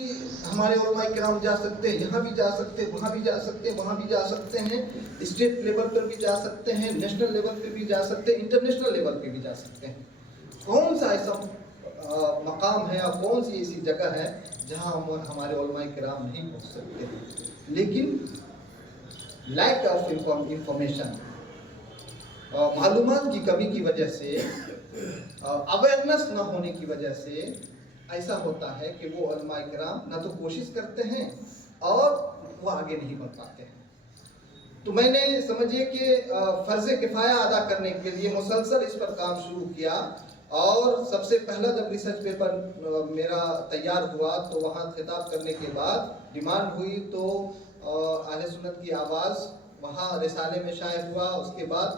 ہمارے علماء کرام جا سکتے ہیں، یہاں بھی جا سکتے ہیں، وہاں بھی جا سکتے ہیں، وہاں بھی جا سکتے ہیں، اسٹیٹ لیول پر بھی جا سکتے ہیں، نیشنل لیول پہ بھی جا سکتے ہیں، انٹرنیشنل لیول پہ بھی جا سکتے ہیں۔ کون سا ایسا مقام ہے اور کون سی ایسی جگہ ہے جہاں ہمارے علماء کرام نہیں پہنچ سکتے؟ لیکن لیک آف انفارمیشن، معلومات کی کمی کی وجہ سے، اویئرنیس نہ ہونے کی وجہ سے ایسا ہوتا ہے کہ وہ علماء کرام نہ تو کوشش کرتے ہیں اور وہ آگے نہیں بڑھ پاتے ہیں۔ تو میں نے سمجھیے کہ فرض کفایہ ادا کرنے کے لیے مسلسل اس پر کام شروع کیا، اور سب سے پہلا جب ریسرچ پیپر میرا تیار ہوا تو وہاں خطاب کرنے کے بعد ڈیمانڈ ہوئی تو اہل سنت کی آواز وہاں رسالے میں شائع ہوا۔ اس کے بعد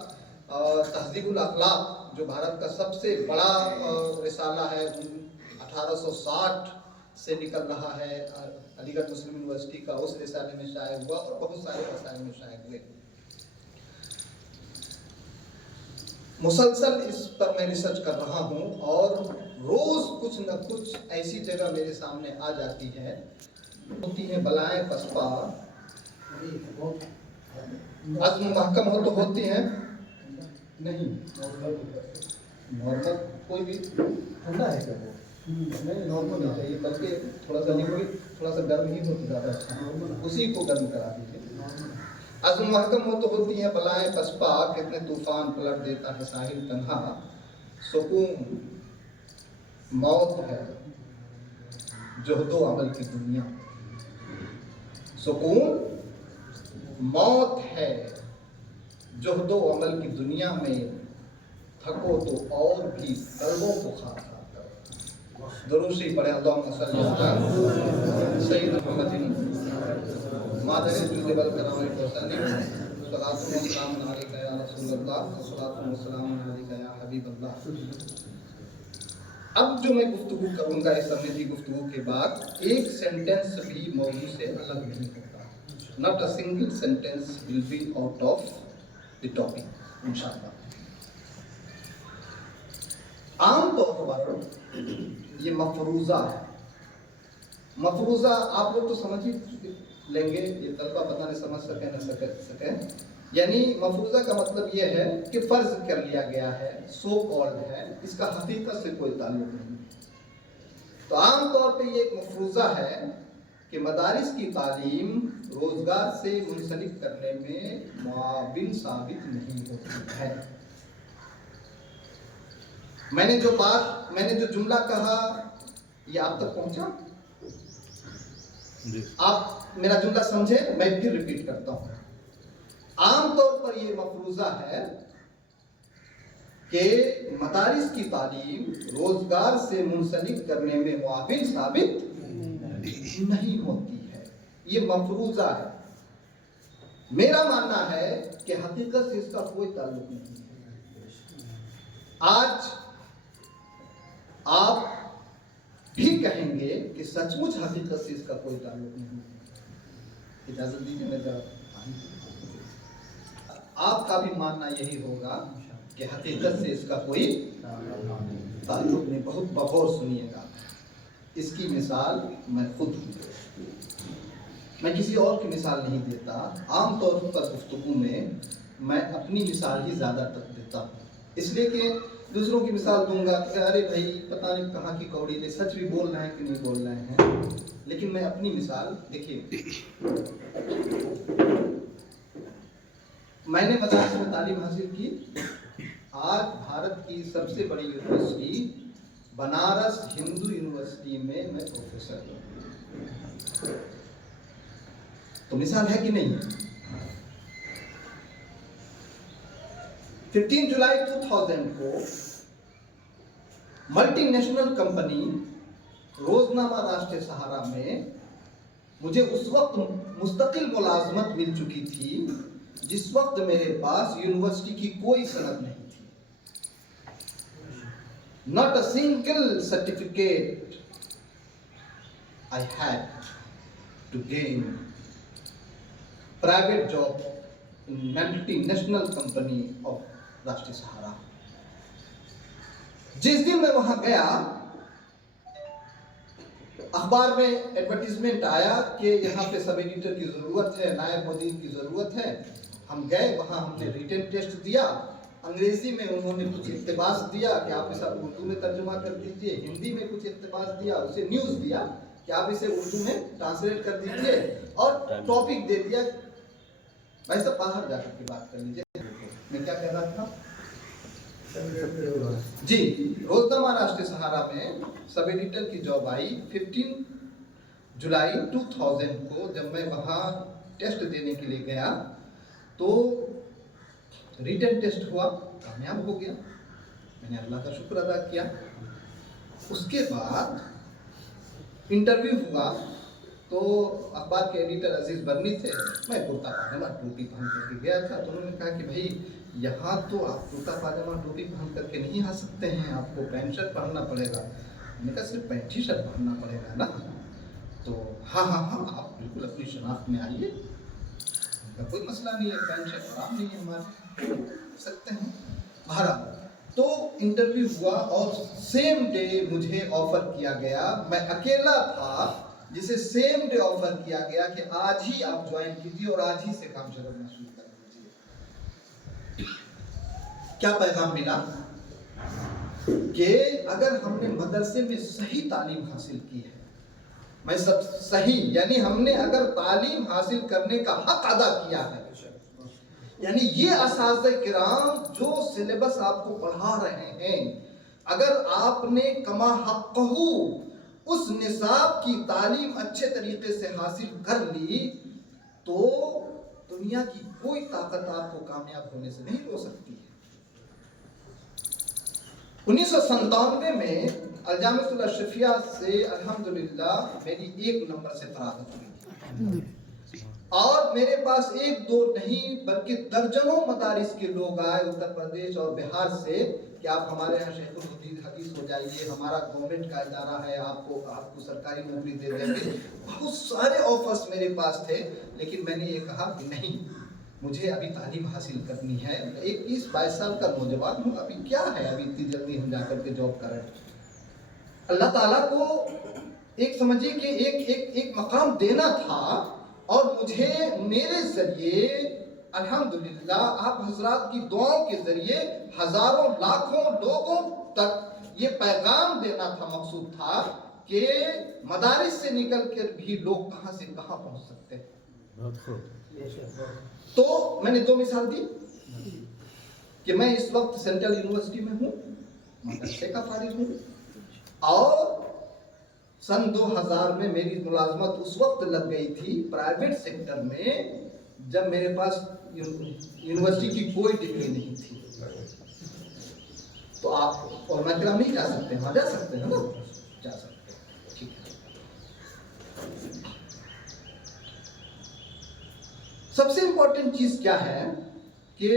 تہذیب الاخلاق جو بھارت کا سب سے بڑا رسالہ ہے، 1860 سے نکل رہا ہے، علی گڑھ مسلم یونیورسٹی کا، اس رسالے میں شائع ہوا، اور بہت سارے رسالے میں شائع ہوئے۔ مسلسل اس پر میں ریسرچ کر رہا ہوں، اور روز کچھ نہ کچھ ایسی جگہ میرے سامنے آ جاتی ہے، ہوتی ہیں بلائیں پسپا، عزم محکم ہو تو ہوتی ہیں نہیں، نارمل کوئی بھی ٹھنڈا ہے کیا وہ؟ نہیں، نارمل نہیں چاہیے، بلکہ تھوڑا سا لکوڈ، تھوڑا سا گرم ہی ہو تو زیادہ اچھا، اسی کو گرم کرا دیجیے۔ عزم محکم ہو تو ہوتی ہیں بلائیں پسپا، کتنے طوفان پلٹ دیتا ہے ساحل تنہا، سکون موت ہے جہد و عمل کی دنیا، سکون موت ہے جہد و عمل کی دنیا میں، تھکو تو اور بھی قلبوں کو خاک خاک کرو۔ درود شریف پڑھیں، اللہم صلی علی سید محمد مادر جود والکرام وسلم، صلاۃ و سلام علیک یا رسول اللہ، صلاۃ و سلام علیک یا حبیب اللہ۔ اب جو میں گفتگو کروں گا اس سمیتی گفتگو کے بعد، ایک سینٹنس بھی موضوع سے الگ نہیں ہوتا، not a single sentence will be out of the topic انشاءاللہ۔ عام طور پر یہ مفروضہ ہے، مفروضہ آپ لوگ تو سمجھ ہی لیں گے، یہ طلبہ پتہ نہیں سمجھ سکے نہ سکے، یعنی مفروضہ کا مطلب یہ ہے کہ فرض کر لیا گیا ہے، سو کالڈ ہے، اس کا حقیقت سے کوئی تعلق نہیں۔ تو عام طور پہ یہ ایک مفروضہ ہے کہ مدارس کی تعلیم روزگار سے منسلک کرنے میں معاون ثابت نہیں ہوتی ہے۔ میں نے جو جملہ کہا یہ آپ تک پہنچا؟ آپ میرا جملہ سمجھے، میں پھر ریپیٹ کرتا ہوں۔ عام طور پر یہ مفروضہ ہے کہ مدارس کی تعلیم روزگار سے منسلک کرنے میں معاون ثابت نہیں ہوتی ہے، یہ مفروضہ ہے۔ میرا ماننا ہے کہ حقیقت سے اس کا کوئی تعلق نہیں ہے۔ آج آپ بھی کہیں گے کہ سچ مچ حقیقت سے اس کا کوئی تعلق نہیں ہے۔ اجازت دیجیے میں ذرا، آپ کا بھی ماننا یہی ہوگا کہ حقیقت سے اس کا کوئی تعلق نہیں۔ بہت بغور سنیے گا، اس کی مثال میں خود ہوں، میں کسی اور کی مثال نہیں دیتا۔ عام طور پر گفتگو میں میں اپنی مثال ہی زیادہ تک دیتا ہوں، اس لیے کہ دوسروں کی مثال دوں گا کہ ارے بھائی پتہ نہیں کہاں کی کوڑی تھے، سچ بھی بول رہے ہیں کہ نہیں بول رہے ہیں، لیکن میں اپنی مثال دیکھیے، میں نے مدارس میں تعلیم حاصل کی۔ آج بھارت کی سب سے بڑی یونیورسٹی بنارس ہندو یونیورسٹی میں پروفیسر ہوں، تو مثال ہے کہ نہیں؟ 15 جولائی 2000 کو ملٹی نیشنل کمپنی روزنامہ راشٹریہ سہارا میں مجھے اس وقت مستقل ملازمت مل چکی تھی جس وقت میرے پاس یونیورسٹی کی کوئی سند نہیں تھی۔ Not a single certificate I had to gain private job in multinational company of Rashtriya سہارا۔ جس دن میں وہاں گیا اخبار میں ایڈورٹیزمنٹ آیا کہ یہاں پہ سب ایڈیٹر کی ضرورت ہے، نائب مدیر کی ضرورت ہے. ہم گئے وہاں، ہم نے ریٹن ٹیسٹ دیا. انگریزی میں انہوں نے کچھ اقتباس دیا کہ آپ اسے اردو میں ترجمہ کر دیجئے، ہندی میں کچھ اقتباس دیا، اسے نیوز دیا کہ آپ اسے اردو میں ٹرانسلیٹ کر دیجئے، اور ٹاپک دے دیا. بھائی صاحب باہر جا کر کے بات کر لیجیے. میں کیا کہہ رہا تھا؟ جی، روزنامہ راشٹر سہارا میں سب ایڈیٹر کی جاب آئی 15 جولائی 2000 کو. جب میں وہاں ٹیسٹ دینے کے لیے گیا تو ریٹن ٹیسٹ ہوا، کامیاب ہو گیا. میں نے اللہ کا شکر ادا کیا. اس کے بعد انٹرویو ہوا تو اخبار کے ایڈیٹر عزیز برنی تھے. میں کرتا پاجامہ ٹوپی پہن کر کے گیا تھا. تو انہوں نے کہا کہ بھائی یہاں تو آپ کرتا پاجامہ ٹوپی پہن کر کے نہیں آ سکتے ہیں، آپ کو پینٹ شرٹ پہننا پڑے گا. میں نے کہا صرف پینٹ ہی شرٹ پہننا پڑے گا نا؟ تو ہاں آپ بالکل اپنی شناخت میں آئیے، کوئی مسئلہ نہیں ہے، پینٹ شرٹ آرام نہیں ہے ہمارے، سکتے ہیں. بہرحال تو انٹرویو ہوا اور سیم ڈے مجھے آفر کیا گیا. میں اکیلا تھا جسے سیم ڈے آفر کیا گیا کہ آج ہی آپ جوائن کیجیے اور آج ہی سے کام شروع شروع کر دیجیے. کیا پیغام ملا کہ اگر ہم نے مدرسے میں صحیح تعلیم حاصل کی ہے، میں سب صحیح یعنی ہم نے اگر تعلیم حاصل کرنے کا حق ادا کیا ہے، یعنی یہ اساتذہ کرام جو سلیبس آپ کو پڑھا رہے ہیں، اگر آپ نے کما حقہ اس نصاب کی تعلیم اچھے طریقے سے حاصل کر لی تو دنیا کی کوئی طاقت آپ کو کامیاب ہونے سے نہیں روک سکتی ہے. 1997 میں الجامعۃ الاشرفیہ سے الحمدللہ میری 1 نمبر سے فراغت ہوئی اور میرے پاس 1-2 نہیں بلکہ درجنوں مدارس کے لوگ آئے اتر پردیش اور بہار سے کہ آپ ہمارے یہاں شیخ الحدیث ہو جائیے، ہمارا گورنمنٹ کا ادارہ ہے، آپ کو سرکاری نوکری دے دیں گے. بہت سارے آفرز میرے پاس تھے، لیکن میں نے یہ کہا کہ نہیں، مجھے ابھی تعلیم حاصل کرنی ہے. 21-22 سال کا نوجوان ہوں، ابھی کیا ہے ابھی اتنی جلدی ہم جا کر کے جاب کریں. اللہ تعالیٰ کو ایک سمجھیے کہ ایک مقام دینا تھا اور مجھے میرے ذریعے الحمدللہ آپ حضرات کی دعاؤں کے ذریعے ہزاروں لاکھوں لوگوں تک یہ پیغام دینا تھا. مقصود تھا کہ مدارس سے نکل کر بھی لوگ کہاں سے کہاں پہنچ سکتے ہیں. تو میں نے 2 مثال دی کہ میں اس وقت سینٹرل یونیورسٹی میں ہوں، مدرسے کا فارغ ہوں، اور سن 2000 میں میری ملازمت اس وقت لگ گئی تھی پرائیویٹ سیکٹر میں جب میرے پاس یونیورسٹی کی کوئی ڈگری نہیں تھی. تو آپ اور میں کرام نہیں جا سکتے، وہاں جا سکتے ہیں نا؟ جا سکتے ہیں، ٹھیک ہے. سب سے امپورٹنٹ چیز کیا ہے کہ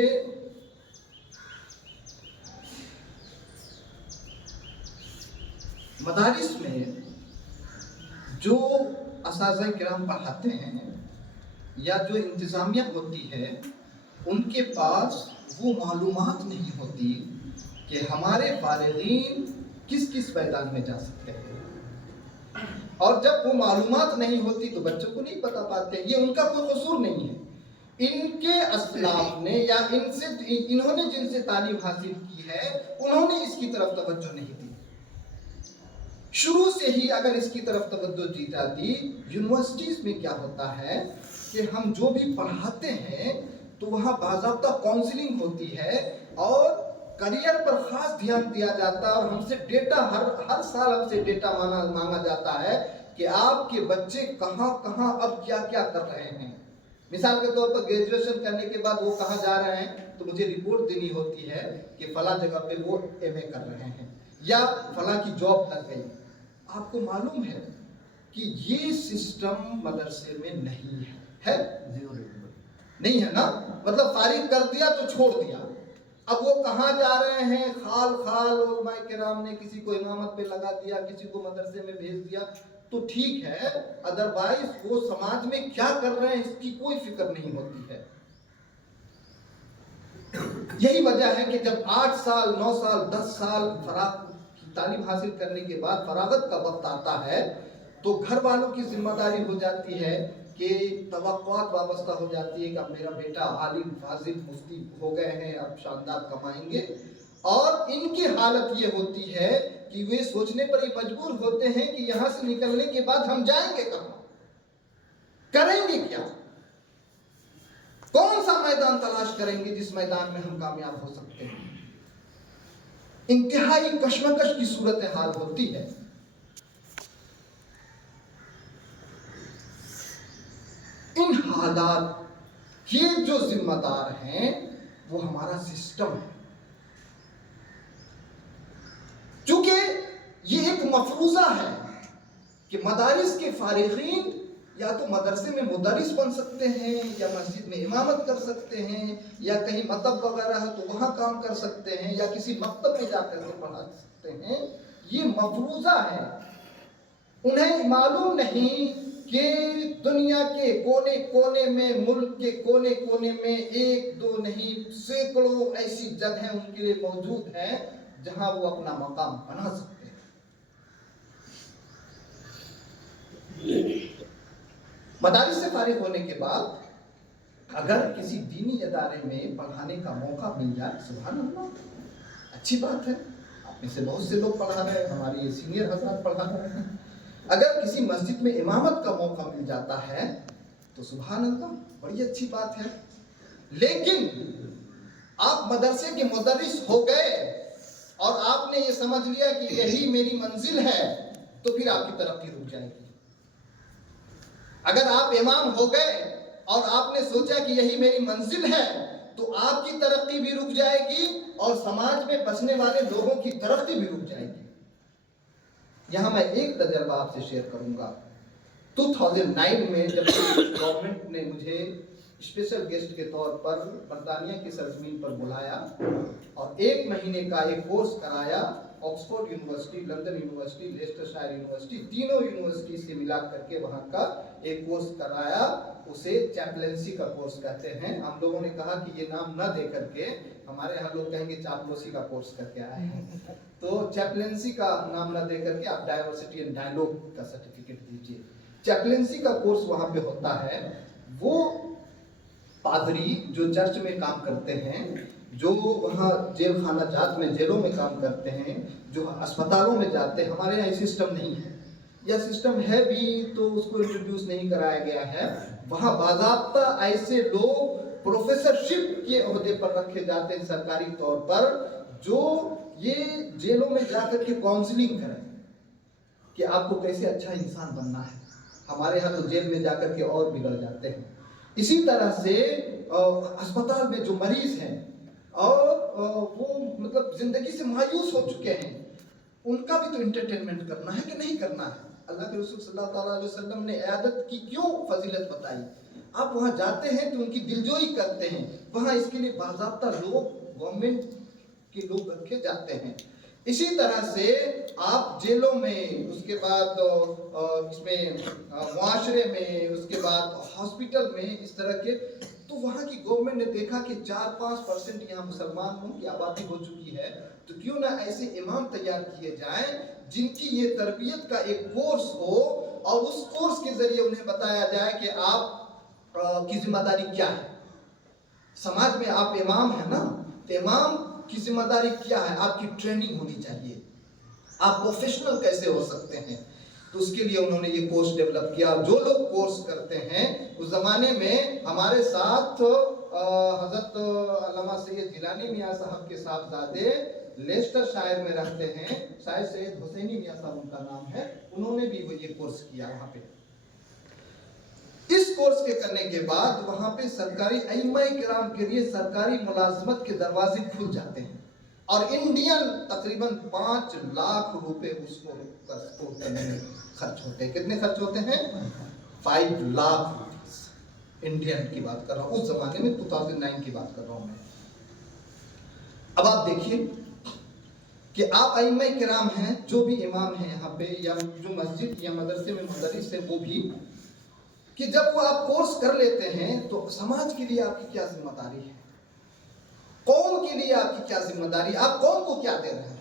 مدارس میں جو اساتذہ کرام پڑھاتے ہیں یا جو انتظامیہ ہوتی ہے، ان کے پاس وہ معلومات نہیں ہوتی کہ ہمارے فارغین کس کس میدان میں جا سکتے ہیں. اور جب وہ معلومات نہیں ہوتی تو بچوں کو نہیں بتا پاتے. یہ ان کا کوئی قصور نہیں ہے، ان کے اسلاف نے یا انہوں نے جن سے تعلیم حاصل کی ہے انہوں نے اس کی طرف توجہ نہیں دی. شروع سے ہی اگر اس کی طرف توجہ دی جاتی. یونیورسٹیز میں کیا ہوتا ہے کہ ہم جو بھی پڑھاتے ہیں تو وہاں باضابطہ کاؤنسلنگ ہوتی ہے اور کریئر پر خاص دھیان دیا جاتا ہے، اور ہم سے ڈیٹا ہر سال ہم سے ڈیٹا مانگا جاتا ہے کہ آپ کے بچے کہاں کہاں اب کیا کیا کر رہے ہیں. مثال کے طور پر گریجویشن کرنے کے بعد وہ کہاں جا رہے ہیں تو مجھے رپورٹ دینی ہوتی ہے کہ فلاں جگہ پہ وہ ایم اے کر رہے ہیں یا فلاں کی جاب لگ گئی. آپ کو معلوم ہے کہ یہ سسٹم مدرسے میں نہیں ہے نہیں ہے نا؟ مطلب فارغ کر دیا تو چھوڑ دیا. اب وہ کہاں جا رہے ہیں، خال علماء کرام نے کسی کو امامت پہ لگا دیا، کسی کو مدرسے میں بھیج دیا تو ٹھیک ہے، ادروائز وہ سماج میں کیا کر رہے ہیں اس کی کوئی فکر نہیں ہوتی ہے. یہی وجہ ہے کہ جب 8 سال 9 سال 10 سال تعلیم حاصل کرنے کے بعد فراغت کا وقت آتا ہے تو گھر والوں کی ذمہ داری ہو جاتی ہے کہ توقعات وابستہ ہو جاتی ہے کہ اب میرا بیٹا عالم فاضل مفتی ہو گئے ہیں، اب شاندار کمائیں گے، اور ان کی حالت یہ ہوتی ہے کہ وہ سوچنے پر ہی مجبور ہوتے ہیں کہ یہاں سے نکلنے کے بعد ہم جائیں گے کہاں، کریں گے کیا، کون سا میدان تلاش کریں گے جس میدان میں ہم کامیاب ہو سکتے ہیں۔ انتہائی کشمکش کی صورتحال ہوتی ہے۔ ان حالات کے جو ذمہ دار ہیں وہ ہمارا سسٹم ہے، چونکہ یہ ایک مفروضہ ہے کہ مدارس کے فارغین یا تو مدرسے میں مدرس بن سکتے ہیں، یا مسجد میں امامت کر سکتے ہیں، یا کہیں مکتب وغیرہ ہے تو وہاں کام کر سکتے ہیں، یا کسی مکتب میں جا کر کے پڑھا سکتے ہیں۔ یہ مفروضہ ہے۔ انہیں معلوم نہیں کہ دنیا کے کونے کونے میں، ملک کے کونے کونے میں ایک دو نہیں سینکڑوں ایسی جگہیں ان کے لیے موجود ہیں جہاں وہ اپنا مقام بنا سکتے ہیں۔ مدارس سے فارغ ہونے کے بعد اگر کسی دینی ادارے میں پڑھانے کا موقع مل جائے، سبحان اللہ، اچھی بات ہے۔ آپ میں سے بہت سے لوگ پڑھا رہے ہیں، ہمارے یہ سینئر حضرات پڑھا رہے ہیں۔ اگر کسی مسجد میں امامت کا موقع مل جاتا ہے تو سبحان اللہ، بڑی اچھی بات ہے۔ لیکن آپ مدرسے کے مدرس ہو گئے اور آپ نے یہ سمجھ لیا کہ یہی میری منزل ہے، تو پھر آپ کی ترقی رک جائے گی۔ اگر آپ امام ہو گئے اور آپ نے سوچا کہ یہی میری منزل ہے، تو آپ کی ترقی بھی رک جائے گی اور سماج میں بسنے والے لوگوں کی ترقی بھی رک جائے گی۔ یہاں میں ایک تجربہ آپ سے شیئر کروں گا۔ 2009 میں جب گورنمنٹ نے مجھے اسپیشل گیسٹ کے طور پر برطانیہ کی سرزمین پر بلایا اور 1 مہینے کا ایک کورس کرایا، Oxford University, London University, Leicestershire University, تینوں یونیورسٹی سے ملا کر کے وہاں کا ایک کورس کرایا، اسے چیپلنسی کا کورس کہتے ہیں۔ ہم لوگوں نے کہا کہ یہ نام نہ دے کر کے، ہمارے ہاں لوگ کہیں گے چاپلوسی کا کورس کر کے آئے ہیں، تو چیپلنسی کا نام نہ دے کر کے آپ ڈائیورسٹی اینڈ ڈائیلاگ کا سرٹیفکیٹ دیجیے۔ چیپلنسی کا کورس وہاں پہ ہوتا ہے۔ وہ پادری جو چرچ میں کام کرتے ہیں، جو وہاں جیل خانہ جات میں، جیلوں میں کام کرتے ہیں، جو اسپتالوں میں جاتے ہیں، ہمارے یہاں یہ سسٹم نہیں ہے، یا سسٹم ہے بھی تو اس کو انٹروڈیوس نہیں کرایا گیا ہے۔ وہاں باضابطہ ایسے لوگ پروفیسرشپ کے عہدے پر رکھے جاتے ہیں سرکاری طور پر، جو یہ جیلوں میں جا کر کے کاؤنسلنگ کریں کہ آپ کو کیسے اچھا انسان بننا ہے۔ ہمارے ہاں تو جیل میں جا کر کے اور بگڑ جاتے ہیں۔ اسی طرح سے اسپتال میں جو مریض ہیں اور وہ مطلب زندگی سے مایوس ہو چکے ہیں، ان کا بھی تو انٹرٹینمنٹ کرنا ہے کہ نہیں کرنا ہے۔ اللہ کے رسول صلی اللہ تعالیٰ علیہ وسلم نے عیادت کی کیوں فضیلت بتائی؟ آپ وہاں جاتے ہیں تو ان کی دلجوئی کرتے ہیں، وہاں اس کے لیے باضابطہ لوگ، گورنمنٹ کے لوگ رکھے جاتے ہیں۔ اسی طرح سے آپ جیلوں میں، اس کے بعد اس میں معاشرے میں، اس کے بعد ہاسپٹل میں، اس طرح کے، تو وہاں کی گورنمنٹ نے دیکھا کہ 4-5% یہاں مسلمانوں کی آبادی ہو چکی ہے، تو کیوں نہ ایسے امام تیار کیے جائیں جن کی یہ تربیت کا ایک کورس ہو، اور اس کورس کے ذریعے انہیں بتایا جائے کہ آپ کی ذمہ داری کیا ہے۔ سماج میں آپ امام ہیں نا، تو امام کی ذمہ داری کیا ہے، آپ کی ٹریننگ ہونی چاہیے، آپ پروفیشنل کیسے ہو سکتے ہیں۔ تو اس کے لیے انہوں نے یہ کورس ڈیولپ کیا۔ جو لوگ کورس کرتے ہیں، اس زمانے میں ہمارے ساتھ حضرت علامہ سید گیلانی میاں صاحب کے صاحبزادے لیسٹر شائر میں رہتے ہیں، شاید سید حسینی میاں صاحب ان کا نام ہے، انہوں نے بھی وہ یہ کورس کیا وہاں پہ۔ اس کورس کے کرنے کے بعد وہاں پہ سرکاری ائمہ کرام کے لیے سرکاری ملازمت کے دروازے کھل جاتے ہیں، اور انڈین تقریباً 5 لاکھ روپے اس کو کرنے میں خرچ ہوتے ہیں۔ کتنے خرچ ہوتے ہیں؟ 5 لاکھ انڈین کی بات کر رہا ہوں، اس زمانے میں 2009 کی بات کر رہا ہوں میں۔ اب آپ دیکھیے کہ آپ ائمہ کرام ہیں، جو بھی امام ہیں یہاں پہ، یا جو مسجد یا مدرسے میں مدرس ہیں، وہ بھی، کہ جب وہ آپ کورس کر لیتے ہیں تو سماج کے لیے آپ کی کیا ذمہ داری ہے، قوم کے لیے آپ کی کیا ذمہ داری، آپ قوم کو کیا دے رہے ہیں۔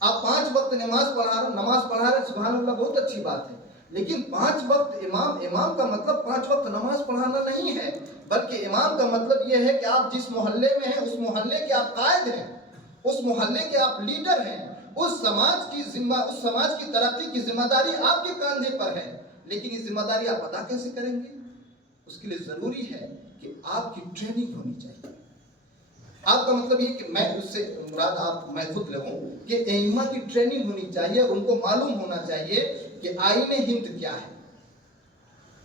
آپ 5 وقت نماز پڑھا رہے ہیں، سبحان اللہ بہت اچھی بات ہے، لیکن 5 وقت امام کا مطلب 5 وقت نماز پڑھانا نہیں ہے، بلکہ امام کا مطلب یہ ہے کہ آپ جس محلے میں ہیں اس محلے کے آپ قائد ہیں، اس محلے کے آپ لیڈر ہیں، اس سماج کی ترقی کی ذمہ داری آپ کے کاندھے پر ہے۔ لیکن یہ ذمہ داری آپ ادا کیسے کریں گے؟ اس کے لیے ضروری ہے کہ آپ کی ٹریننگ ہونی چاہیے۔ آپ کا مطلب یہ کہ میں اس سے مراد میں خود لوں کہ ائمہ کی ٹریننگ ہونی چاہیے، اور ان کو معلوم ہونا چاہیے کہ آئین ہند کیا ہے۔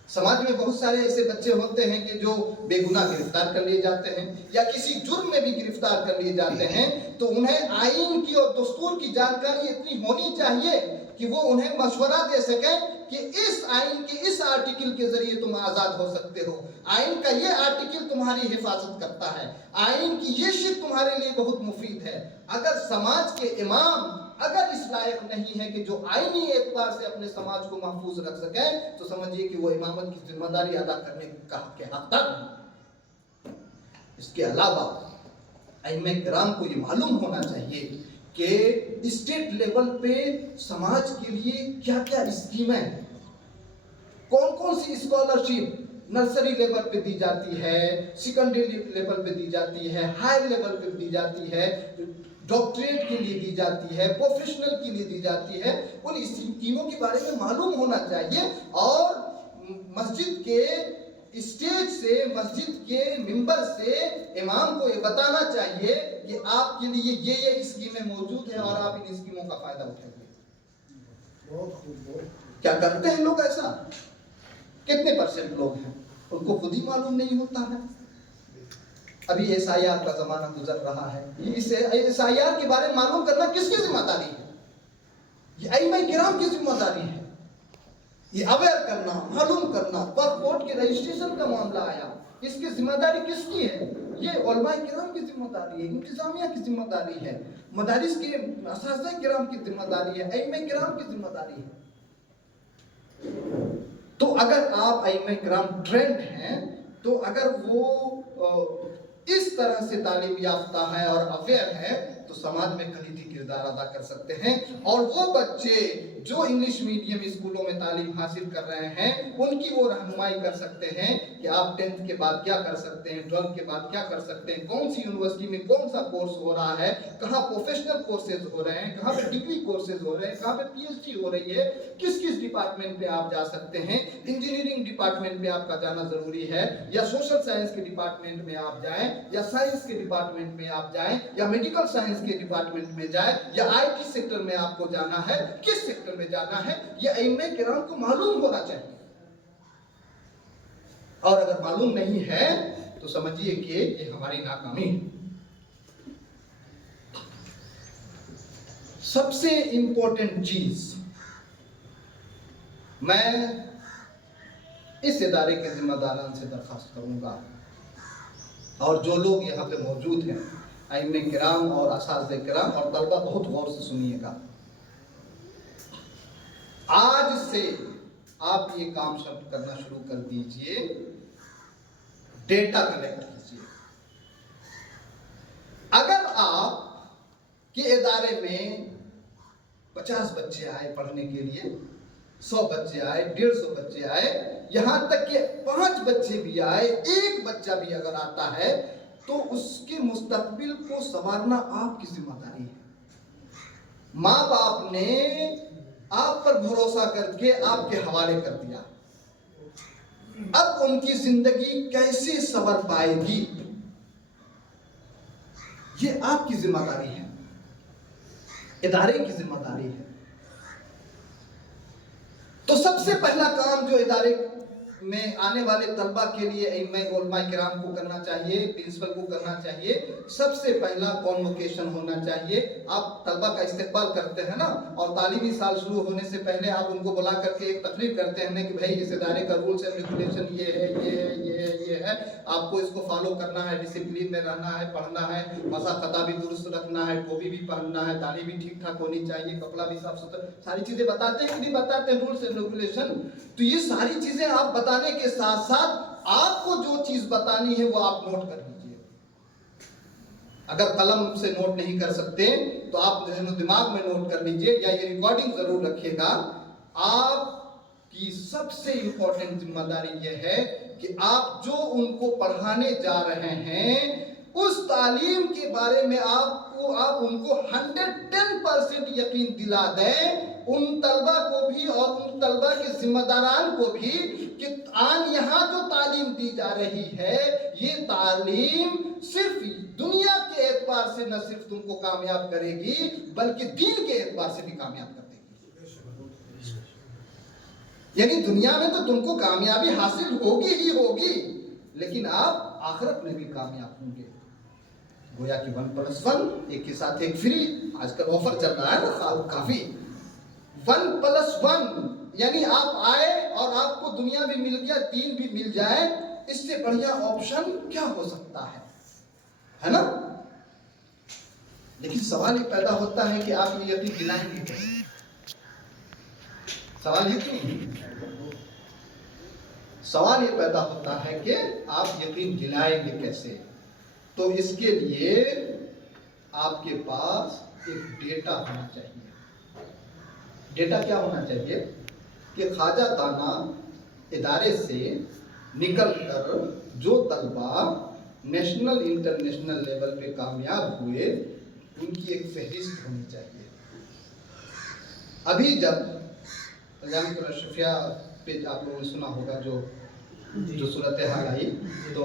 سماج میں بہت سارے ایسے بچے ہوتے ہیں کہ جو بے گناہ گرفتار کر لیے جاتے ہیں یا کسی جرم میں بھی گرفتار کر لیے جاتے ہیں، تو انہیں آئین کی اور دستور کی جانکاری اتنی ہونی چاہیے کہ وہ انہیں مشورہ دے سکیں کہ اس آئین کے اس آرٹیکل کے ذریعے تم آزاد ہو سکتے ہو، آئین کا یہ آرٹیکل تمہاری حفاظت کرتا ہے، آئین کی یہ شرط تمہارے لیے بہت مفید ہے۔ اگر سماج کے امام اگر اس لائق نہیں ہے کہ جو آئینی اعتبار سے اپنے سماج کو محفوظ رکھ سکیں، تو سمجھیے کہ وہ امامت کی ذمہ داری ادا کرنے کا حقدار نہیں۔ اس کے علاوہ ائمہ کرام کو یہ معلوم ہونا چاہیے کہ اسٹیٹ لیول پہ سماج کے لیے کیا کیا اسکیمیں ہیں، کون کون سی اسکالرشپ نرسری لیول پہ دی جاتی ہے، سیکنڈری لیول پہ دی جاتی ہے، ہائی لیول پہ دی جاتی ہے، ڈاکٹریٹ کے لیے دی جاتی ہے، پروفیشنل کے لیے دی جاتی ہے۔ ان اسکیموں کے بارے میں معلوم ہونا چاہیے، اور مسجد کے اسٹیج سے، مسجد کے ممبر سے امام کو یہ بتانا چاہیے کہ آپ کے لیے یہ اسکیمیں موجود ہیں اور آپ ان اسکیموں کا فائدہ اٹھائیے۔ کیا کرتے ہیں لوگ ایسا؟ کتنے پرسنٹ لوگ ہیں ان کو خود ہی معلوم نہیں ہوتا ہے۔ ابھی SIR کا زمانہ گزر رہا ہے، اس SIR کے بارے میں معلوم کرنا کس کی ذمہ داری ہے؟ یہ ائمہ کرام کی ذمہ داری ہے۔ یہ اویئر کرنا، معلوم کرنا، وقف بورڈ کے رجسٹریشن کا معاملہ آیا، اس کی ذمہ داری کس کی ہے؟ یہ علماء کرام کی ذمہ داری ہے، انتظامیہ کی ذمہ داری ہے، مدارس کے اساتذہ کرام کی ذمہ داری ہے، ائمہ کرام کی ذمہ داری ہے۔ تو اگر آپ ائمہ کرام ٹرینڈ ہیں، تو اگر وہ اس طرح سے تعلیم یافتہ ہے اور اویئر ہے، تو سماج میں کلیدی کردار ادا کر سکتے ہیں، اور وہ بچے جو انگلش میڈیم اسکولوں میں تعلیم حاصل کر رہے ہیں ان کی وہ رہنمائی کر سکتے ہیں کہ آپ 10th کے بعد کیا کر سکتے ہیں، 12th کے بعد کیا کر سکتے ہیں، کون سی یونیورسٹی میں کون سا کورس ہو رہا ہے، کہاں پروفیشنل کورسز ہو رہے ہیں، کہاں پہ ڈگری کورسز ہو رہے ہیں، کہاں پہ PhD ہو رہی ہے، کس ڈپارٹمنٹ پہ آپ جا سکتے ہیں۔ انجینئرنگ ڈپارٹمنٹ پہ آپ کا جانا ضروری ہے، یا سوشل سائنس کے ڈپارٹمنٹ میں آپ جائیں، یا سائنس کے ڈپارٹمنٹ میں آپ جائیں، یا میڈیکل سائنس کے ڈپارٹمنٹ میں جائیں، یا IT سیکٹر میں آپ کو جانا ہے، کس سیکٹر میں جانا ہے، یہ ائمہ کرام کو معلوم ہونا چاہیے۔ اور اگر معلوم نہیں ہے تو سمجھیے کہ یہ ہماری ناکامی ہے۔ سب سے امپورٹنٹ چیز میں اس ادارے کے ذمہ داران سے درخواست کروں گا، اور جو لوگ یہاں پہ موجود ہیں، ائمہ کرام اور اساتذہ کرام اور طلبہ، بہت غور سے سنیے گا۔ آج سے آپ یہ کام کرنا شروع کر دیجئے، ڈیٹا کلیکٹ کیجئے۔ اگر آپ کے ادارے میں 50 بچے آئے پڑھنے کے لیے، 100 بچے آئے، 150 بچے آئے، یہاں تک کہ 5 بچے بھی آئے، 1 بچہ بھی اگر آتا ہے، تو اس کے مستقبل کو سنوارنا آپ کی ذمہ داری ہے۔ ماں باپ نے آپ پر بھروسہ کر کے آپ کے حوالے کر دیا، اب ان کی زندگی کیسے سنور پائے گی، یہ آپ کی ذمہ داری ہے، ادارے کی ذمہ داری ہے۔ تو سب سے پہلا کام جو ادارے میں آنے والے طلبہ کے لیے علماء کرام کو کرنا چاہیے، پرنسپل کو کرنا چاہیے، سب سے پہلا کانوکیشن ہونا چاہیے۔ آپ طلبہ کا استقبال کرتے ہیں نا، اور تعلیمی سال شروع ہونے سے پہلے آپ ان کو بلا کر کے ایک تقریر کرتے ہیں کہ بھائی اس ادارے کا رولز اینڈ ریگولیشن یہ ہے، یہ ہے، یہ ہے، یہ ہے، آپ کو اس کو فالو کرنا ہے، ڈسپلین میں رہنا ہے، پڑھنا ہے، مسا خطا بھی درست رکھنا ہے، ٹوپی بھی پہننا ہے، داڑھی بھی ٹھیک ٹھاک ہونی چاہیے، کپڑا بھی صاف ستھرا، ساری چیزیں بتاتے ہیں کہ نہیں بتاتے ہیں رولز اینڈ ریگولیشن؟ تو یہ ساری چیزیں آپ بتانے کے ساتھ ساتھ آپ کو جو چیز بتانی ہے وہ آپ نوٹ کر لیجئے۔ اگر قلم سے نوٹ نہیں کر سکتے تو آپ ذہن و دماغ میں نوٹ کر لیجئے، یا یہ ریکارڈنگ ضرور رکھیے گا۔ آپ کی سب سے امپورٹنٹ ذمہ داری یہ ہے کہ آپ جو ان کو پڑھانے جا رہے ہیں اس تعلیم کے بارے میں آپ ان کو 110% یقین دلا دیں، ان طلبہ کو بھی اور ان طلبہ کے ذمہ داران کو بھی، کہ یہاں جو تعلیم دی جا رہی ہے یہ تعلیم صرف دنیا کے اعتبار سے نہ صرف تم کو کامیاب کرے گی بلکہ دین کے اعتبار سے بھی کامیاب کر دے گی۔ یعنی دنیا میں تو تم کو کامیابی حاصل ہوگی ہی ہوگی، لیکن آپ آخرت میں بھی کامیاب ہوں گے۔ گویا کہ 1+1 ایک کے ساتھ ایک فری، آج کل آفر چل رہا ہے نا کافی۔ 1+1 یعنی آپ آئے اور آپ کو دنیا بھی مل گیا، دین بھی مل جائے، اس سے بڑھیا آپشن کیا ہو سکتا ہے نا؟ لیکن سوال یہ پیدا ہوتا ہے کہ آپ یہ یقین دلائیں گے کیسے؟ سوال یہ کیوں؟ سوال یہ پیدا ہوتا ہے کہ آپ یقین دلائیں گے کیسے؟ تو اس کے لیے آپ کے پاس ایک ڈیٹا ہونا چاہیے۔ ڈیٹا کیا ہونا چاہیے؟ کہ خواجہ خانہ ادارے سے نکل کر جو طلبہ نیشنل انٹرنیشنل لیول پہ کامیاب ہوئے ان کی ایک فہرست ہونی چاہیے۔ ابھی جب جامعہ اشرفیہ پہ آپ لوگوں نے سنا ہوگا جو صورتحال آئی، تو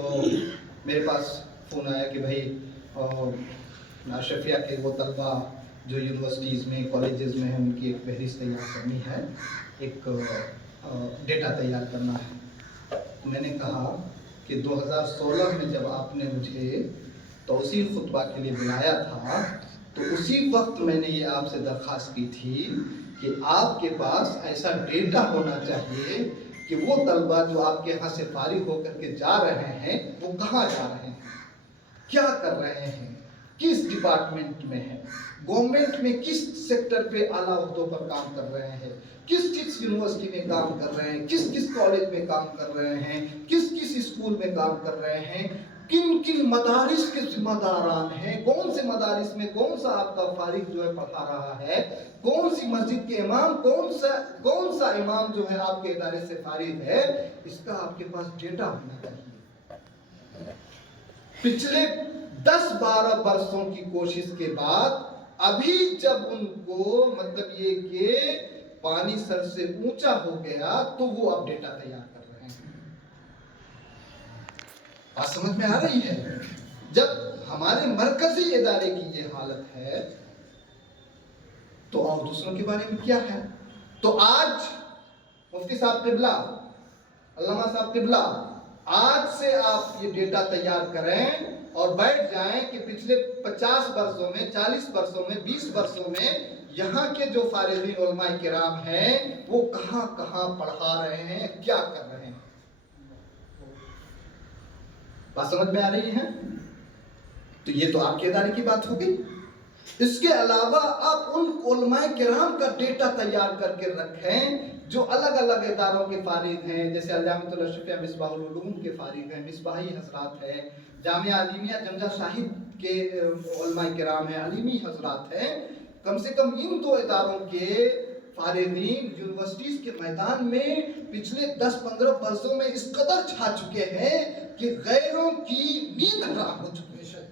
میرے پاس فون آیا کہ بھائی اشرفیہ کے وہ طلبہ جو یونیورسٹیز میں کالجز میں ہیں ان کی ایک فہرست تیار کرنی ہے، ایک ڈیٹا تیار کرنا ہے۔ میں نے کہا کہ 2016 میں جب آپ نے مجھے توسیع خطبہ کے لیے بلایا تھا تو اسی وقت میں نے یہ آپ سے درخواست کی تھی کہ آپ کے پاس ایسا ڈیٹا ہونا چاہیے کہ وہ طلبہ جو آپ کے یہاں سے فارغ ہو کر کے جا رہے ہیں وہ کہاں جا رہے ہیں، کیا کر رہے ہیں، کس ڈپارٹمنٹ میں ہیں، گورنمنٹ میں کس سیکٹر پہ اعلیٰ عہدوں پر کام کر رہے ہیں، کس یونیورسٹی میں کام کر رہے ہیں، کس کالج میں کام کر رہے ہیں، کس اسکول میں کام کر رہے ہیں، کن مدارس کے ذمہ داران ہیں، کون سے مدارس میں کون سا آپ کا فارغ جو ہے پڑھا رہا ہے، کون سی مسجد کے امام، کون سا امام جو ہے آپ کے ادارے سے فارغ ہے، اس کا آپ کے پاس ڈیٹا ہونا چاہیے۔ پچھلے 10-12 برسوں کی کوشش کے بعد ابھی جب ان کو مطلب یہ کہ پانی سر سے اونچا ہو گیا تو وہ اب ڈیٹا تیار کر رہے ہیں۔ بات سمجھ میں آ رہی ہے؟ جب ہمارے مرکزی ادارے کی یہ حالت ہے تو اور دوسروں کے بارے میں کیا ہے؟ تو آج مفتی صاحب قبلہ، علامہ صاحب قبلہ، آج سے آپ یہ ڈیٹا تیار کریں اور بیٹھ جائیں کہ پچھلے 50 برسوں میں، 40 برسوں میں، 20 برسوں میں یہاں کے جو فارغین علماء کرام ہیں وہ کہاں کہاں پڑھا رہے ہیں، کیا کر رہے ہیں۔ بات سمجھ میں آ رہی ہے؟ تو یہ تو آپ کے ادارے کی بات ہو گئی۔ اس کے علاوہ آپ ان علماء کرام کا ڈیٹا تیار کر کے رکھیں جو الگ الگ اداروں کے فارغ ہیں، جیسے جامعہ الاشرفیہ مصباح العلوم کے فارغ ہیں، مصباحی حضرات ہیں، جامعہ علیمیہ جمجہ صاحب کے علماء کرام ہیں، علیمی حضرات ہیں۔ کم سے کم ان 2 اداروں کے فارغین یونیورسٹیز کے میدان میں پچھلے 10-15 برسوں میں اس قدر چھا چکے ہیں کہ غیروں کی نیند حرام ہو چکی ہے۔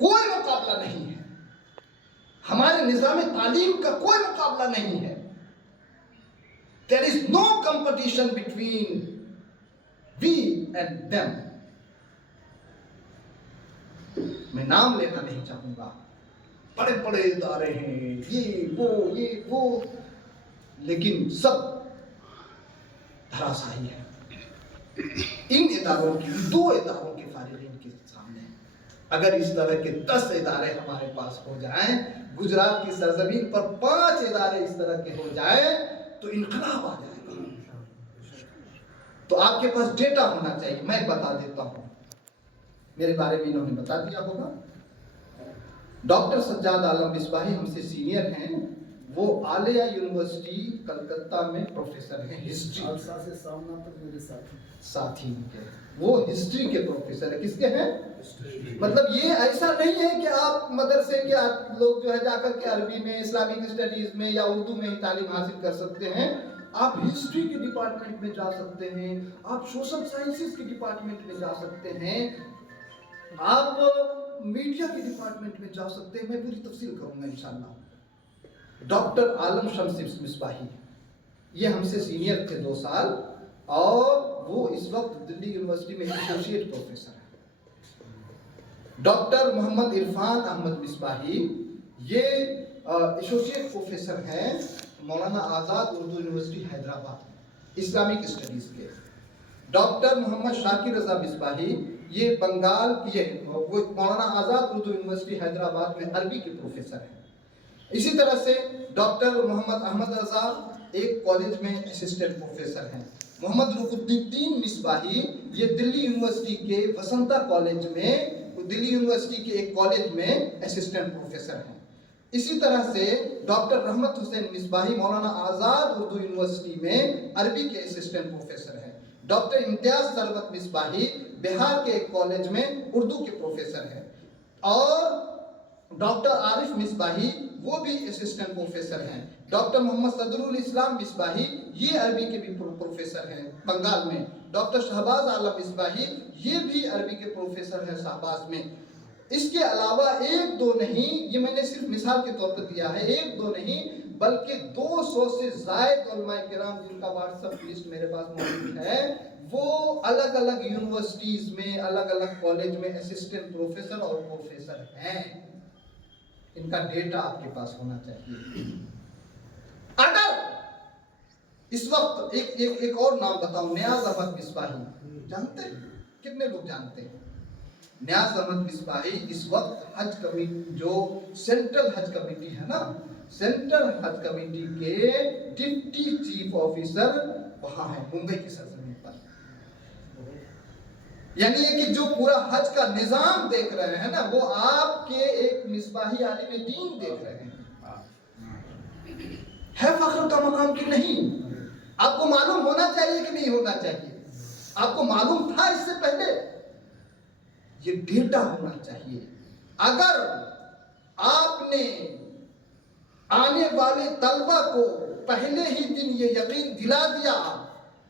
کوئی مقابلہ نہیں ہے، ہمارے نظام تعلیم کا کوئی مقابلہ نہیں ہے۔ There is no competition between we and them۔ میں نام لینا نہیں چاہوں گا، بڑے بڑے ادارے ہیں، یہ وہ، لیکن سب دھراسائی ہے۔ ان اداروں کی 2 اداروں کے فارغین کے سامنے اگر اس طرح کے 10 ادارے ہمارے پاس ہو جائیں، گجرات کی سرزمین پر 5 ادارے اس طرح کے ہو جائیں تو انقلاب آ جائے گا۔ تو آپ کے پاس ڈیٹا ہونا چاہیے۔ میں بتا دیتا ہوں، میرے بارے میں انہوں نے بتا دیا ہوگا۔ ڈاکٹر سجاد عالم مصباحی ہم سے سینئر ہیں، وہ عالیہ یونیورسٹی کلکتہ میں پروفیسر ہیں ہسٹری سے سامنا تک میرے ساتھی کے، وہ ہسٹری کے پروفیسر ہیں. کس کے ہیں؟ مطلب یہ ایسا نہیں ہے کہ آپ مدرسے کے لوگ جو ہے جا کر کے عربی میں، اسلامک اسٹڈیز میں یا اردو میں ہی تعلیم حاصل کر سکتے ہیں. آپ ہسٹری کے ڈپارٹمنٹ میں جا سکتے ہیں، آپ سوشل سائنسز کے ڈپارٹمنٹ میں جا سکتے ہیں، آپ میڈیا کے ڈپارٹمنٹ میں جا سکتے ہیں. میں پوری تفصیل کروں گا انشاءاللہ. ڈاکٹر عالم شمس مصباحی یہ ہم سے سینئر تھے 2 سال، اور وہ اس وقت دلی یونیورسٹی میں ایسوسیٹ پروفیسر ہیں. ڈاکٹر محمد عرفان احمد مصباحی یہ ایسوسیٹ پروفیسر ہیں Maulana Azad Urdu university Hyderabad Islamic studies کے. ڈاکٹر محمد شاکر رضا مصباحی یہ بنگال وہ مولانا آزاد اردو یونیورسٹی حیدرآباد میں عربی کے پروفیسر ہیں. اسی طرح سے ڈاکٹر محمد احمد رضا ایک کالج میں اسسٹنٹ پروفیسر ہیں. محمد رخ الدین مصباحی یہ دلی یونیورسٹی کے وسنتا کالج میں، دلی یونیورسٹی کے ایک کالج میں اسسٹنٹ پروفیسر ہیں. اسی طرح سے ڈاکٹر رحمت حسین مصباحی مولانا آزاد اردو یونیورسٹی میں عربی کے اسسٹنٹ پروفیسر ہیں. ڈاکٹر امتیاز ثروت مصباحی بہار کے ایک کالج میں اردو کے پروفیسر ہیں. اور ڈاکٹر عارف مصباحی وہ بھی اسسٹنٹ پروفیسر ہیں. ڈاکٹر محمد صدر الاسلام مصباحی یہ عربی کے بھی پروفیسر ہیں بنگال میں. ڈاکٹر شہباز عالم مصباحی یہ بھی عربی کے پروفیسر ہیں شہباز میں. اس کے علاوہ 1-2 نہیں، یہ میں نے صرف مثال کے طور پر دیا ہے، 1-2 نہیں بلکہ 200 سے زائد علماء کرام جن کا واٹس ایپ لسٹ میرے پاس موجود ہے، وہ الگ الگ یونیورسٹیز میں، الگ الگ کالج میں اسسٹنٹ پروفیسر اور پروفیسر ہیں. ان کا ڈیٹا آپ کے پاس ہونا چاہیے. اگر اس وقت ایک اور نام بتاؤں، نیاز احمد مصباحی جانتے ہیں؟ کتنے لوگ جانتے ہیں؟ نیاز احمد مصباحی اس وقت حج کمیٹی، جو سینٹرل حج کمیٹی ہے نا، سینٹرل حج کمیٹی کے ڈپٹی چیف آفیسر وہاں ہے ممبئی کی سرزمین پر. یعنی کہ جو پورا حج کا نظام دیکھ رہے ہیں نا، وہ آپ کے ایک مصباحی عالم دین دیکھ رہے ہیں. ہے فخر کا مقام کہ نہیں؟ آپ کو معلوم ہونا چاہیے کہ نہیں ہونا چاہیے؟ آپ کو معلوم تھا اس سے پہلے؟ یہ ڈیٹا ہونا چاہیے. اگر آپ نے آنے والے طلبہ کو پہلے ہی دن یہ یقین دلا دیا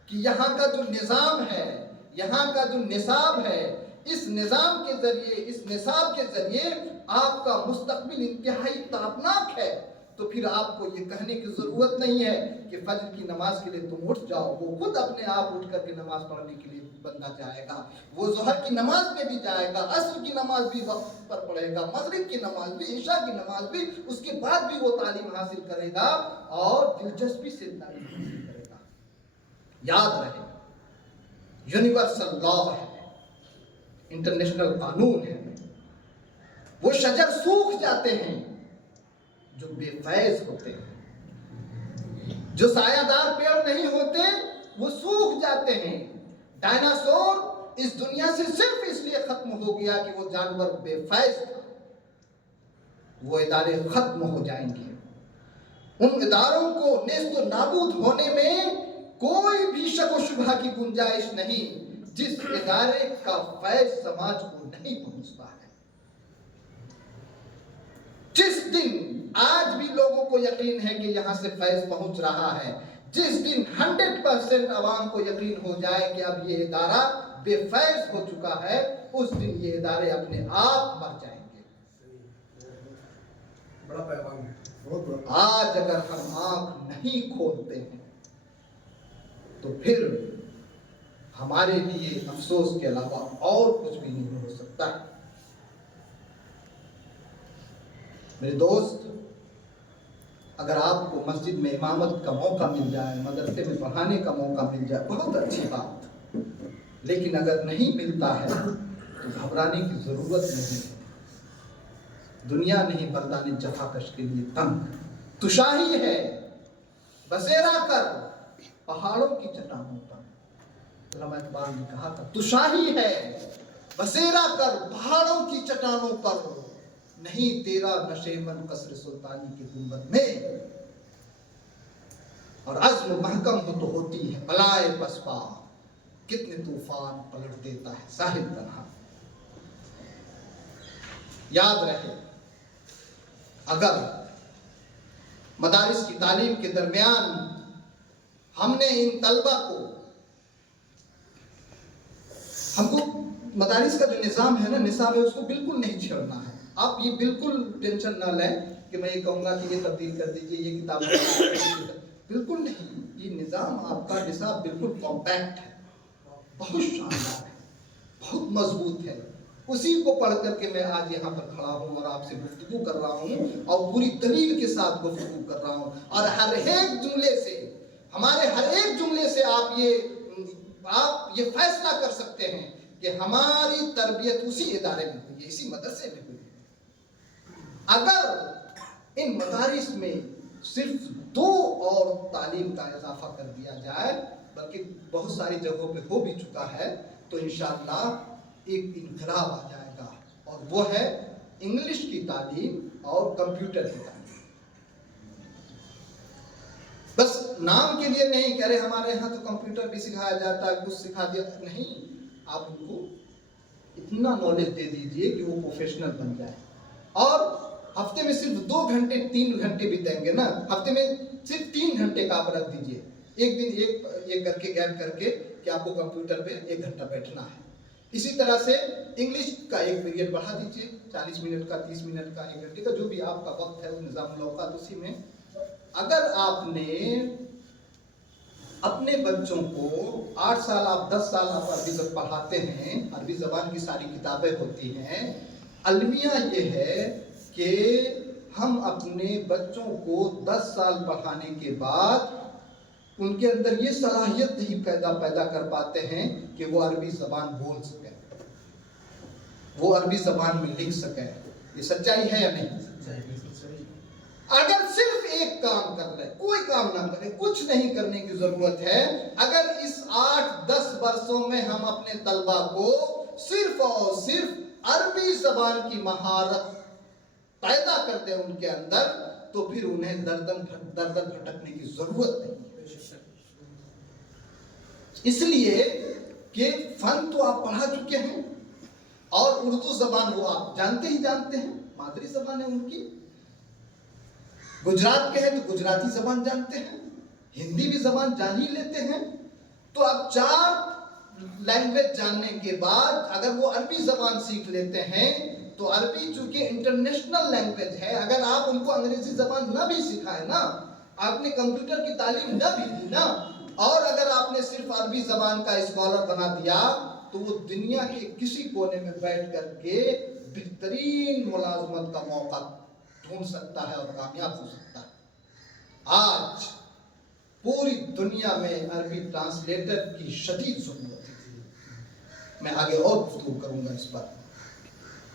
کہ یہاں کا جو نظام ہے، یہاں کا جو نصاب ہے، اس نظام کے ذریعے، اس نصاب کے ذریعے آپ کا مستقبل انتہائی تابناک ہے، تو پھر آپ کو یہ کہنے کی ضرورت نہیں ہے کہ فجر کی نماز کے لیے تم اٹھ جاؤ. وہ خود اپنے آپ اٹھ کر کے نماز پڑھنے کے لیے بندہ جائے گا. وہ ظہر کی نماز میں بھی جائے گا، عصر کی نماز بھی وقت پر پڑھے گا، مغرب کی نماز بھی، عشاء کی نماز بھی، اس کے بعد بھی وہ تعلیم حاصل کرے گا اور دلچسپی سے تعلیم حاصل کرے گا. یاد رہے، یونیورسل لا ہے، انٹرنیشنل قانون ہے. وہ شجر سوکھ جاتے ہیں جو بے فیض ہوتے ہیں، جو سایہ دار پیڑ نہیں ہوتے وہ سوکھ جاتے ہیں. ڈائناسور اس دنیا سے صرف اس لیے ختم ہو گیا کہ وہ جانور بے فیض تھا. وہ ادارے ختم ہو جائیں گے. ان اداروں کو نیست و نابود ہونے میں کوئی بھی شک و شبہ کی گنجائش نہیں جس ادارے کا فیض سماج کو نہیں پہنچتا ہے. جس دن آج بھی لوگوں کو یقین ہے کہ یہاں سے فیض پہنچ رہا ہے، جس دن 100% عوام کو یقین ہو جائے کہ اب یہ ادارہ بے فیض ہو چکا ہے، اس دن یہ ادارے اپنے آپ مر جائیں گے. بڑا پیغام ہے. آج اگر ہم آنکھ نہیں کھولتے ہیں تو پھر ہمارے لیے افسوس کے علاوہ اور کچھ بھی نہیں ہو سکتا ہے. میرے دوست، اگر آپ کو مسجد میں امامت کا موقع مل جائے، مدرسے میں پڑھانے کا موقع مل جائے، بہت اچھی بات. لیکن اگر نہیں ملتا ہے تو گھبرانے کی ضرورت نہیں ہے. دنیا نہیں بردان جفاکش کے لیے تنگ. تشاہی ہے بسیرا کر پہاڑوں کی چٹانوں پر. علامہ اقبال نے کہا تھا تشاہی ہے بسیرا کر پہاڑوں کی چٹانوں پر، نہیں تیرا نشیمن قصر سلطانی کے گنبد میں. اور عزم محکم ہو تو ہوتی ہے بلائے پسپا، کتنے طوفان پلٹ دیتا ہے ساحل تنہا۔ یاد رہے، اگر مدارس کی تعلیم کے درمیان ہم نے ان طلبہ کو، ہم کو مدارس کا جو نظام ہے نا، نصاب ہے، اس کو بالکل نہیں چھیڑنا ہے۔ آپ یہ بالکل ٹینشن نہ لیں کہ میں یہ کہوں گا کہ یہ تبدیل کر دیجئے، یہ کتاب بالکل نہیں۔ یہ نظام آپ کا نصاب بالکل کمپیکٹ ہے، بہت شاندار ہے، بہت مضبوط ہے۔ اسی کو پڑھ کر کے میں آج یہاں پر کھڑا ہوں اور آپ سے گفتگو کر رہا ہوں، اور پوری دلیل کے ساتھ گفتگو کر رہا ہوں، اور ہر ایک جملے سے، ہمارے ہر ایک جملے سے آپ یہ فیصلہ کر سکتے ہیں کہ ہماری تربیت اسی ادارے میں ہوئی ہے، اسی مدرسے میں ہوئی ہے۔ اگر ان مدارس میں صرف 2 اور تعلیم کا اضافہ کر دیا جائے، بلکہ بہت ساری جگہوں پہ ہو بھی چکا ہے، تو انشاءاللہ ایک انقلاب آ جائے گا، اور وہ ہے انگلش کی تعلیم اور کمپیوٹر کی تعلیم۔ بس نام کے لیے نہیں کہہ رہے ہمارے یہاں تو کمپیوٹر بھی سکھایا جاتا ہے، کچھ سکھا دیا، نہیں، آپ ان کو اتنا نالج دے دیجئے کہ وہ پروفیشنل بن جائے، اور ہفتے میں صرف 2 گھنٹے 3 گھنٹے بھی دیں گے نا، ہفتے میں صرف 3 گھنٹے کا آپ رکھ دیجئے، ایک دن ایک کر کے گیپ کر کے کہ آپ کو کمپیوٹر پہ 1 گھنٹہ بیٹھنا ہے۔ اسی طرح سے انگلش کا ایک پیریڈ بڑھا دیجئے، 40 منٹ کا، 30 منٹ کا، 1 گھنٹے کا، جو بھی آپ کا وقت ہے، وہ نظام الاوقات اسی میں۔ اگر آپ نے اپنے بچوں کو 8 سال، آپ 10 سال آپ عربی زبان پڑھاتے ہیں، عربی زبان کی ساری کتابیں ہوتی ہیں، المیہ یہ ہے کہ ہم اپنے بچوں کو 10 سال پڑھانے کے بعد ان کے اندر یہ صلاحیت نہیں پیدا کر پاتے ہیں کہ وہ عربی زبان بول سکیں، وہ عربی زبان میں لکھ سکیں۔ یہ سچائی ہے یا نہیں؟ اگر صرف ایک کام کر لے، کوئی کام نہ کرے، کچھ نہیں کرنے کی ضرورت ہے، اگر اس 8-10 برسوں میں ہم اپنے طلبہ کو صرف اور صرف عربی زبان کی مہارت پیدا کر دیں ان کے اندر، تو پھر انہیں دردن بھٹکنے کی ضرورت نہیں۔ اس لیے کہ فن تو آپ پڑھا چکے ہیں، اور اردو زبان وہ آپ جانتے ہی جانتے ہیں، مادری زبان ہے ان کی۔ گجرات کے ہیں تو گجراتی زبان جانتے ہیں، ہندی بھی زبان جان ہی لیتے ہیں، تو اب 4 لینگویج جاننے کے بعد اگر وہ عربی زبان سیکھ لیتے ہیں، تو عربی چونکہ انٹرنیشنل لینگویج ہے، اگر آپ ان کو انگریزی زبان نہ بھی سکھائیں نا، آپ نے کمپیوٹر کی تعلیم نہ بھی دی نا، اور اگر آپ نے صرف عربی زبان کا اسکالر بنا دیا، تو وہ دنیا کے کسی کونے میں بیٹھ کر کے بہترین ملازمت کا موقع ڈھونڈ سکتا ہے اور کامیاب ہو سکتا ہے۔ آج پوری دنیا میں عربی ٹرانسلیٹر کی شدید ضرورت ہے، میں آگے اور گفتگو کروں گا اس پر،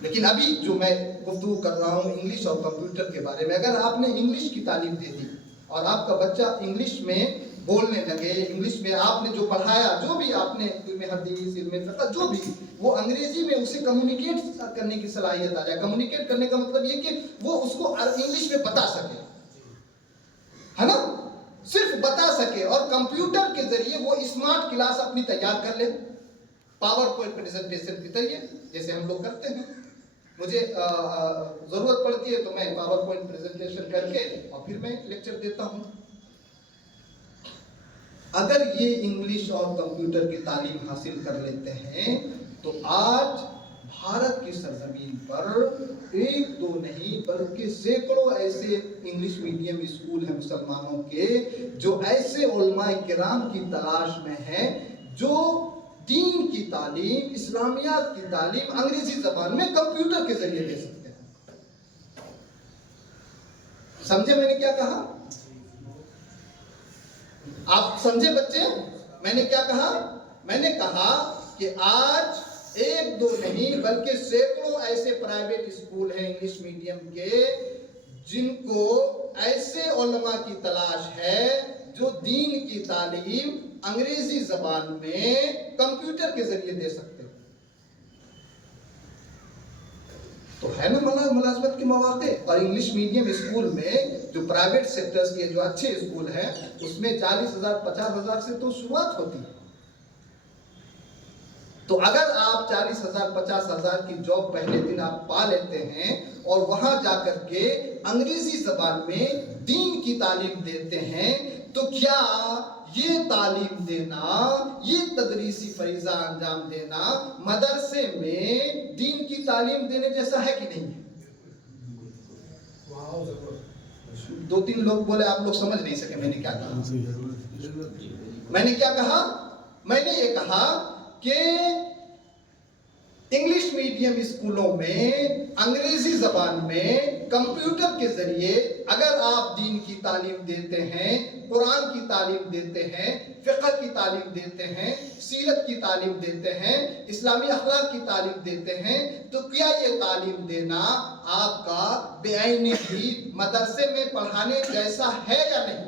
لیکن ابھی جو میں گفتگو کر رہا ہوں انگلش اور کمپیوٹر کے بارے میں، اگر آپ نے انگلش کی تعلیم دے دی اور آپ کا بچہ انگلش میں بولنے لگے، انگلش میں آپ نے جو پڑھایا، جو بھی آپ نے علم حدیث، علم فقہ، جو بھی، وہ انگریزی میں اسے کمیونیکیٹ کرنے کی صلاحیت آ جائے۔ کمیونیکیٹ کرنے کا مطلب یہ کہ وہ اس کو انگلش میں بتا سکے، ہے نا، صرف بتا سکے، اور کمپیوٹر کے ذریعے وہ اسمارٹ کلاس اپنی تیار کر لے، پاور پوائنٹ پریزنٹیشن کے ذریعے، جیسے ہم لوگ کرتے ہیں۔ مجھے ضرورت پڑتی ہے تو میں پاور پوائنٹ پریزنٹیشن کر کے اور پھر میں لیکچر دیتا ہوں۔ اگر یہ انگلش اور کمپیوٹر کی تعلیم حاصل کر لیتے ہیں، تو آج بھارت کی سرزمین پر 1-2 نہیں بلکہ سینکڑوں ایسے انگلش میڈیم اسکول ہیں مسلمانوں کے، جو ایسے علماء کرام کی تلاش میں ہیں جو دین کی تعلیم، اسلامیات کی تعلیم انگریزی زبان میں کمپیوٹر کے ذریعے دے سکتے ہیں۔ سمجھے میں نے کیا کہا؟ آپ سمجھے بچے؟ میں نے کیا کہا؟ میں نے کہا کہ آج 1-2 نہیں بلکہ سینکڑوں ایسے پرائیویٹ اسکول ہیں انگلش میڈیم کے، جن کو ایسے علماء کی تلاش ہے جو دین کی تعلیم انگریزی زبان میں کمپیوٹر کے ذریعے دے سکتے ہیں۔ تو ہے نا ملازمت کے مواقع. اور انگلش میڈیم اسکول میں جو پرائیویٹ سیکٹرز کے جو اچھے اسکول ہیں اس میں 40,000 50,000 سے تو شروعات ہوتی ہے. تو اگر آپ 40,000 50,000 کی جاب پہلے دن آپ پا لیتے ہیں اور وہاں جا کر کے انگریزی زبان میں دین کی تعلیم دیتے ہیں تو کیا یہ تعلیم دینا، یہ تدریسی فریضہ انجام دینا مدرسے میں دین کی تعلیم دینے جیسا ہے کہ نہیں ہے؟ دو تین لوگ بولے، آپ لوگ سمجھ نہیں سکے میں نے کیا کہا. میں نے کیا کہا؟ میں نے یہ کہا کہ انگلش میڈیم اسکولوں میں انگریزی زبان میں کمپیوٹر کے ذریعے اگر آپ دین کی تعلیم دیتے ہیں، قرآن کی تعلیم دیتے ہیں، فقہ کی تعلیم دیتے ہیں، سیرت کی تعلیم دیتے ہیں، اسلامی اخلاق کی تعلیم دیتے ہیں تو کیا یہ تعلیم دینا آپ کا بے عینی بھی مدرسے میں پڑھانے جیسا ہے یا نہیں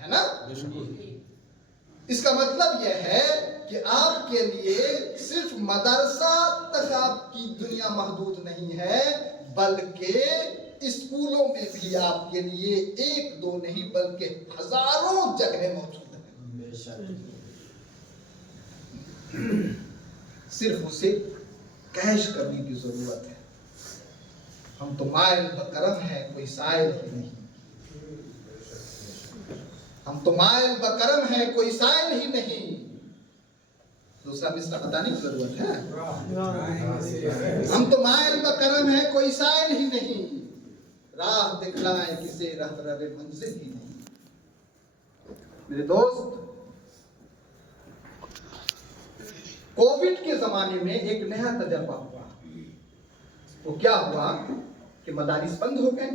ہے نا؟ اس کا مطلب یہ ہے کہ آپ کے لیے صرف مدرسہ تک آپ کی دنیا محدود نہیں ہے، بلکہ اسکولوں میں بھی آپ کے لیے ایک دو نہیں بلکہ ہزاروں جگہیں موجود ہیں. صرف اسے کیش کرنے کی ضرورت ہے. ہم تو مائل بکرم ہے کوئی سائل ہی نہیں. ہم تو مائل بکرم ہے کوئی سائل ہی نہیں. دوسرا مصرع بتانے کی ضرورت ہے. ہم تو مائل بکرم ہے کوئی سائل ہی نہیں، راہ دکھلائے کسے رہبر منزل ہی نہیں. میرے دوست، کووڈ کے زمانے میں ایک نیا تجربہ ہوا. وہ کیا ہوا کہ مدارس بند ہو گئے،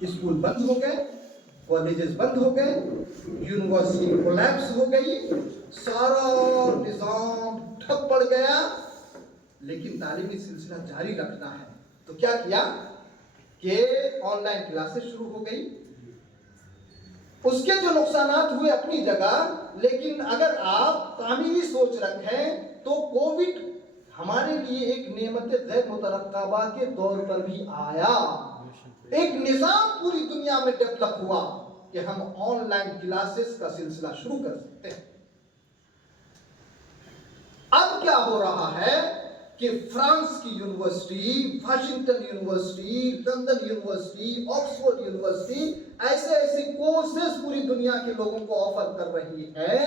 اسکول بند ہو گئے، کالجز بند ہو گئے، یونیورسٹی کولیپس ہو گئی، سارا نظام ٹھپ پڑ گیا. لیکن تعلیمی سلسلہ جاری رکھنا ہے تو کیا کیا کہ آن لائن کلاسز شروع ہو گئی. اس کے جو نقصانات ہوئے اپنی جگہ، لیکن اگر آپ تعمیری سوچ رکھیں تو کووڈ ہمارے لیے ایک نعمت غیر مترقبہ کے طور پر بھی آیا. ایک نظام پوری دنیا میں ڈیولپ ہوا کہ ہم آن لائن کلاسز کا سلسلہ شروع کر سکتے ہیں. اب کیا ہو رہا ہے کہ فرانس کی university, Washington university, London university, Oxford university ایسے کورسز پوری دنیا کے لوگوں کو آفر کر رہی ہے.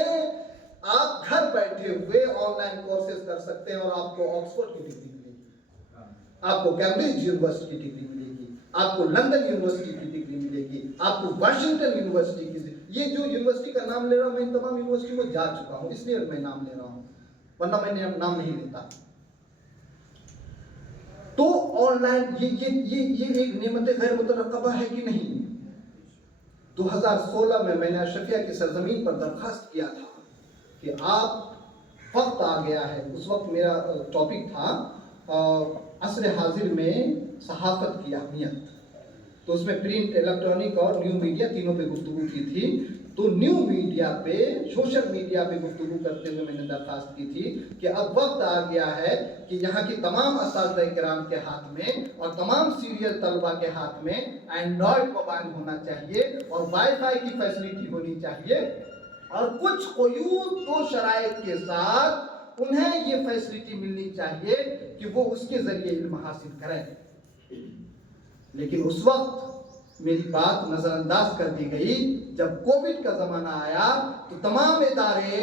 آپ گھر بیٹھے ہوئے آن لائن کورسز کر سکتے ہیں اور آپ کو آکسفورڈ کی ڈگری ملے گی، آپ کو کیمبرج یونیورسٹی کی ڈگری ملے گی، آپ کو لندن یونیورسٹی کی ڈگری ملے گی، آپ کو واشنگٹن یونیورسٹی کی. یہ جو یونیورسٹی کا نام لے رہا ہوں میں ان تمام یونیورسٹی میں جا چکا ہوں، اس لیے میں نام لے رہا ہوں، ورنہ میں نام نہیں لیتا. تو آن لائن یہ ایک نعمت غیر مترقبہ ہے کہ نہیں؟ 2016 میں نے اشرفیہ کی سرزمین پر درخواست کیا تھا کہ آپ وقت آ گیا ہے. اس وقت میرا ٹاپک تھا عصر حاضر میں صحافت کی اہمیت. تو اس میں پرنٹ، الیکٹرانک اور نیو میڈیا تینوں پہ گفتگو کی تھی. تو نیو میڈیا پہ، سوشل میڈیا پہ گفتگو کرتے ہوئے میں نے درخواست کی تھی کہ اب وقت آ گیا ہے کہ یہاں کی تمام اساتذہ کرام کے ہاتھ میں اور تمام سیریل طلبہ کے ہاتھ میں اینڈرائڈ موبائل ہونا چاہیے اور وائی فائی کی فیسلٹی ہونی چاہیے، اور کچھ قیود و شرائط کے ساتھ انہیں یہ فیسلٹی ملنی چاہیے کہ وہ اس کے ذریعے علم حاصل کریں. لیکن اس وقت میری بات نظر انداز کر دی گئی. جب کووڈ کا زمانہ آیا تو تمام ادارے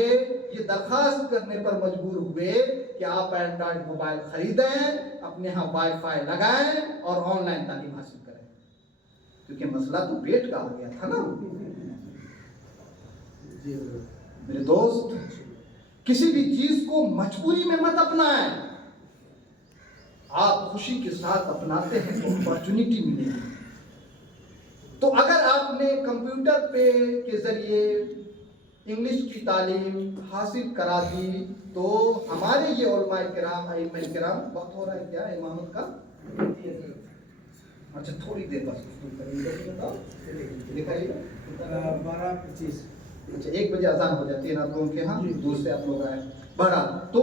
یہ درخواست کرنے پر مجبور ہوئے کہ آپ اینڈرائڈ موبائل خریدیں، اپنے ہاں وائی فائی لگائیں اور آن لائن تعلیم حاصل کریں، کیونکہ مسئلہ تو پیٹ کا ہو گیا تھا نا. میرے دوست، کسی بھی چیز کو مجبوری میں مت اپنائیں. آپ خوشی کے ساتھ اپناتے ہیں تو اپارچونٹی ملے گی. تو اگر آپ نے کمپیوٹر پہ کے ذریعے انگلش کی تعلیم حاصل کرا دی تو ہمارے یہ علماء کرام، ائمہ کرام، وقت ہو رہا ہے کیا امامت کا؟ اچھا تھوڑی دیر بس دکھائیے. 12:25. اچھا 1 بجے اذان ہو جاتی ہے نا آپ لوگوں کے ہاں، دور سے آپ لوگ آئے. بہرحال تو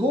2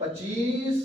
25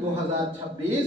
2026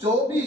24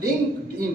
LinkedIn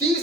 30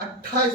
28